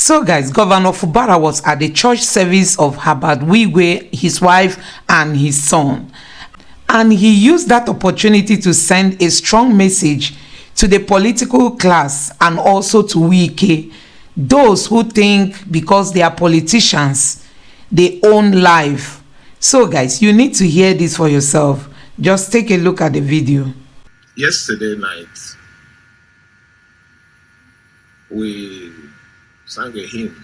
So guys, Governor Fubara was at the church service of Herbert Wigwes, his wife and his son. And he used that opportunity to send a strong message to the political class and also to Wike, those who think because they are politicians, they own life. So guys, you need to hear this for yourself. Just take a look at the video. Yesterday night, we sang a hymn,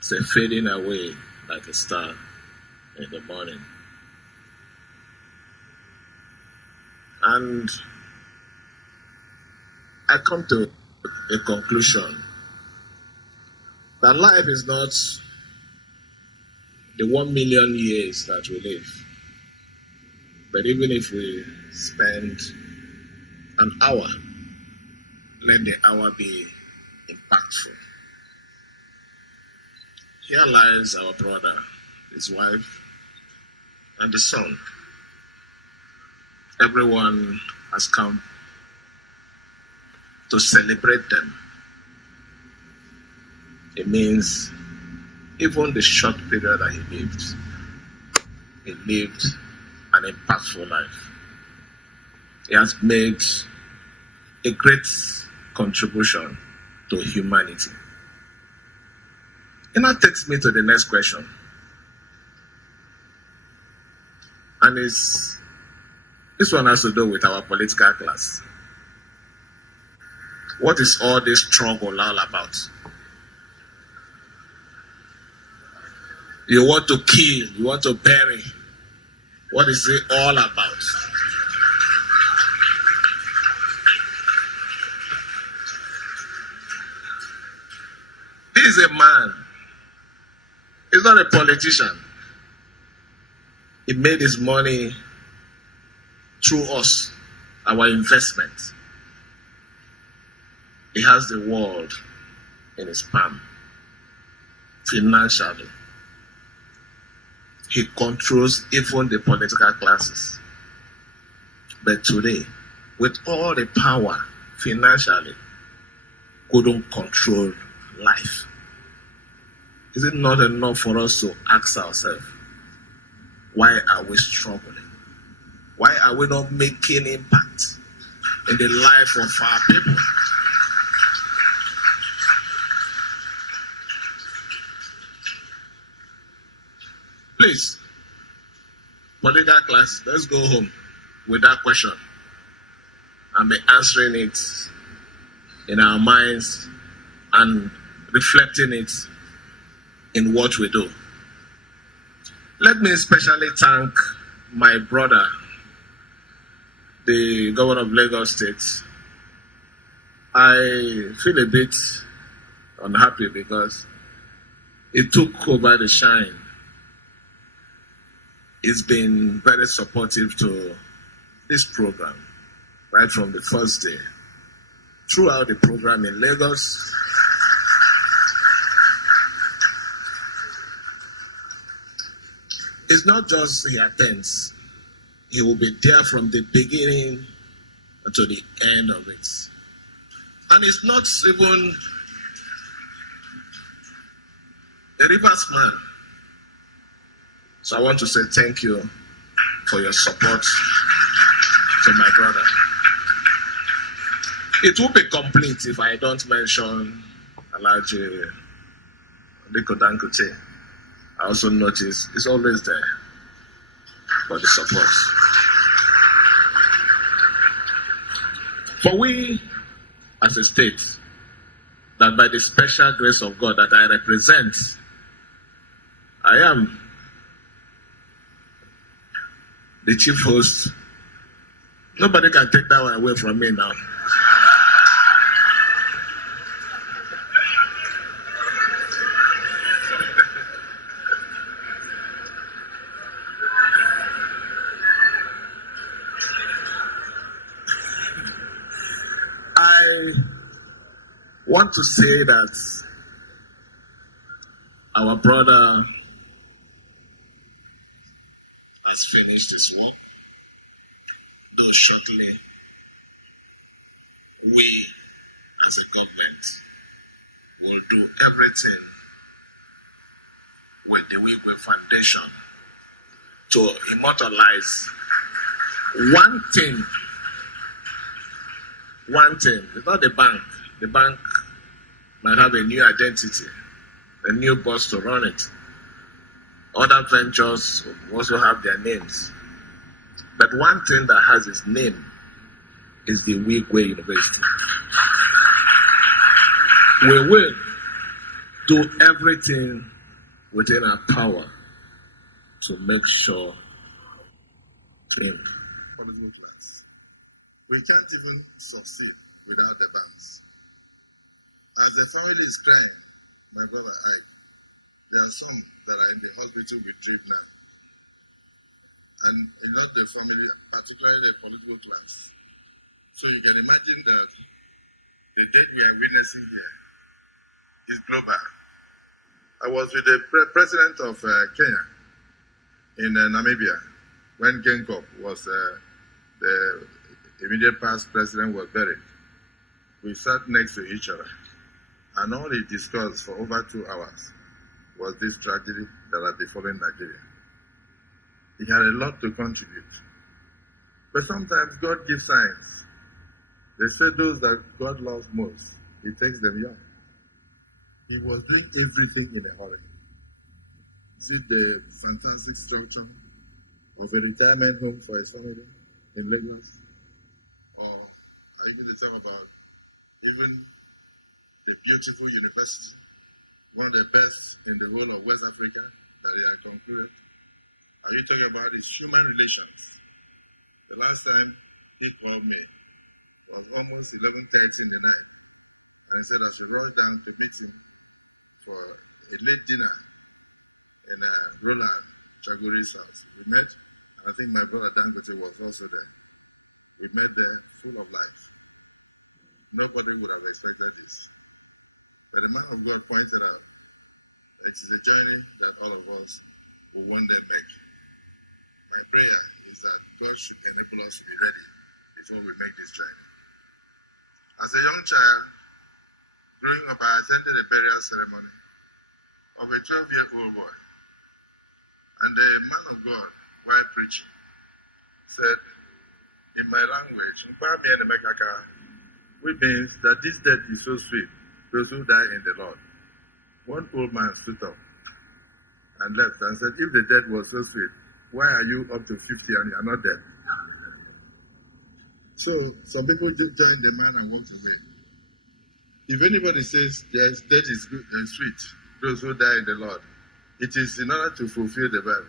say fading away like a star in the morning. And I come to a conclusion that life is not the 1 million years that we live. But even if we spend an hour, let the hour be impactful. Here lies our brother, his wife, and the son. Everyone has come to celebrate them. It means even the short period that he lived an impactful life. He has made a great contribution to humanity. And that takes me to the next question. And this one has to do with our political class. What is all this struggle all about? You want to kill, you want to bury. What is it all about? He is a man. He's not a politician. He made his money through us, our investment. He has the world in his palm, financially. He controls even the political classes. But today, with all the power financially, couldn't control life. Is it not enough for us to ask ourselves, why are we struggling? Why are we not making impact in the life of our people? Please, political class, let's go home with that question and be answering it in our minds and reflecting it in what we do. Let me especially thank my brother, the governor of Lagos State. I feel a bit unhappy because he took over the shine. He's been very supportive to this program right from the first day. Throughout the program in Lagos, it's not just he attends, he will be there from the beginning to the end of it. And it's not even a reverse man. So I want to say thank you for your support to my brother. It will be complete if I don't mention Alhaji Aliko Dangote. I also notice it's always there for the support. For we as a state, that by the special grace of God that I represent, I am the chief host. Nobody can take that one away from me now. I want to say that our brother has finished his work, though shortly we as a government will do everything with the Wigwes Foundation to immortalize one thing. One thing. It's not the bank. The bank might have a new identity, a new boss to run it. Other ventures also have their names. But one thing that has its name is the Wigwes University. We will do everything within our power to make sure political class. We can't even succeed without the banks. As the family is crying, my brother Ike, there are some that are in the hospital with treat now. And not the family, particularly the political class. So you can imagine that the death we are witnessing here is global. I was with the president of Kenya in Namibia when Genkop was the immediate past president was buried. We sat next to each other, and all he discussed for over 2 hours was this tragedy that had befallen Nigeria. He had a lot to contribute. But sometimes God gives signs. They say those that God loves most, He takes them young. He was doing everything in a hurry. See the fantastic structure of a retirement home for his family in Lagos? Or even the talk about even the beautiful university, one of the best in the whole of West Africa that he had concluded. Are you talking about his human relations? The last time he called me was almost 11:30 in the night. And he said I should rush down to meet him for a late dinner in Roland Chagori's house. We met, and I think my brother Dangote was also there. We met there full of life. Nobody would have expected this. But the man of God pointed out that it's a journey that all of us will one day make. My prayer is that God should enable us to be ready before we make this journey. As a young child, growing up, I attended a burial ceremony of a 12-year-old boy. And the man of God, while preaching, said, in my language, which means that this death is so sweet, those who die in the Lord. One old man stood up and left and said, if the death was so sweet, why are you up to 50 and you are not dead? So some people just joined the man and walked away. If anybody says yes, death is good and sweet, those who die in the Lord, it is in order to fulfill the Bible.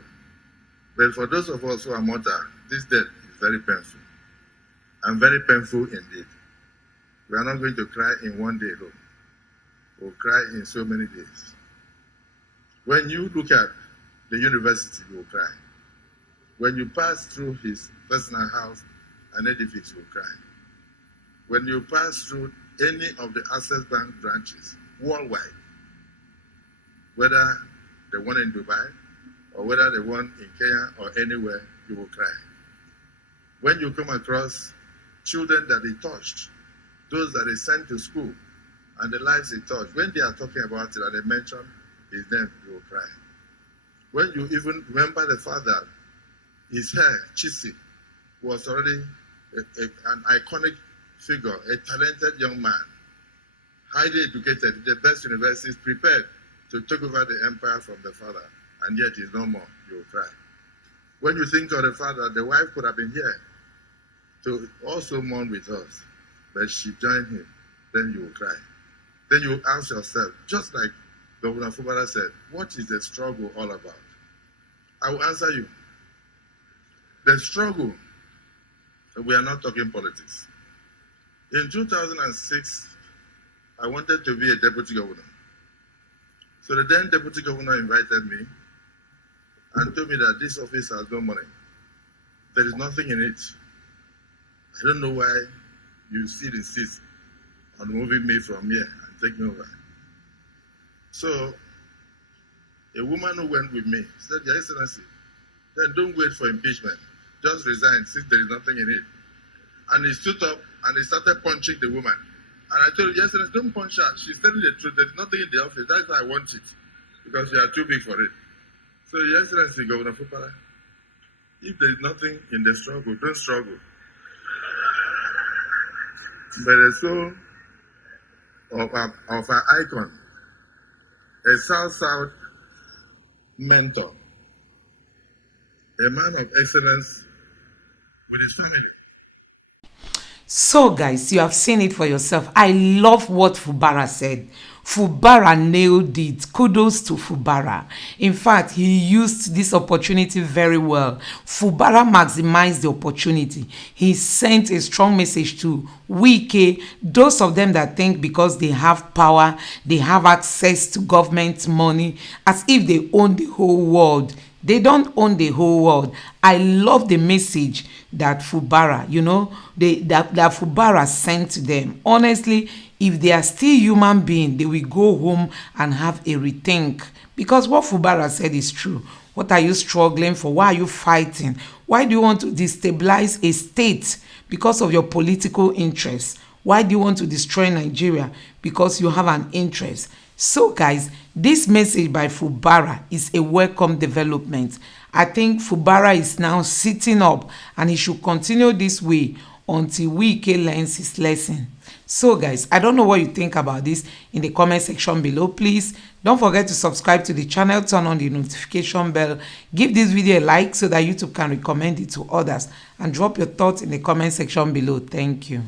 But for those of us who are mortal, this death is very painful. And very painful indeed. We are not going to cry in one day alone. We'll cry in so many days. When you look at the university, you will cry. When you pass through his personal house and edifice, you will cry. When you pass through any of the Access Bank branches worldwide, whether the one in Dubai or whether the one in Kenya or anywhere, you will cry. When you come across children that he touched, those that he sent to school, and the lives he touched, when they are talking about it and they mention his name, you will cry. When you even remember the fact that his hair, Chisi, was already an iconic figure, a talented young man, highly educated, the best universities, prepared to take over the empire from the father, and yet he's no more, you will cry. When you think of the fact that the wife could have been here to also mourn with us, but she joined him, then you will cry. Then you will ask yourself, just like Gov Fubara said, what is the struggle all about? I will answer you. The struggle, we are not talking politics. In 2006, I wanted to be a deputy governor. So the then deputy governor invited me and told me that this office has no money. There is nothing in it. I don't know why you still insist on moving me from here and taking over. So a woman who went with me said, Your Excellency, then don't wait for impeachment. Just resign since there is nothing in it. And he stood up and he started punching the woman. And I told you yesterday, don't punch her. She's telling the truth. There's nothing in the office. That's why I want it. Because you are too big for it. So, Your Excellency, Governor Fubara, if there's nothing in the struggle, don't struggle. But the soul of our icon, a South-South mentor, a man of excellence with his family. So guys, you have seen it for yourself. I love what Fubara said. Fubara nailed it. Kudos to Fubara. In fact, he used this opportunity very well. Fubara maximized the opportunity. He sent a strong message to Wike, those of them that think because they have power, they have access to government money, as if they own the whole world. They don't own the whole world. I love the message that Fubara, that Fubara sent to them. Honestly, if they are still human beings, they will go home and have a rethink. Because what Fubara said is true. What are you struggling for? Why are you fighting? Why do you want to destabilize a state because of your political interests? Why do you want to destroy Nigeria? Because you have an interest. So guys, this message by Fubara is a welcome development. I think Fubara is now sitting up and he should continue this way until Wike learns his lesson. So guys, I don't know what you think about this in the comment section below. Please don't forget to subscribe to the channel, turn on the notification bell, give this video a like so that YouTube can recommend it to others, and drop your thoughts in the comment section below. Thank you.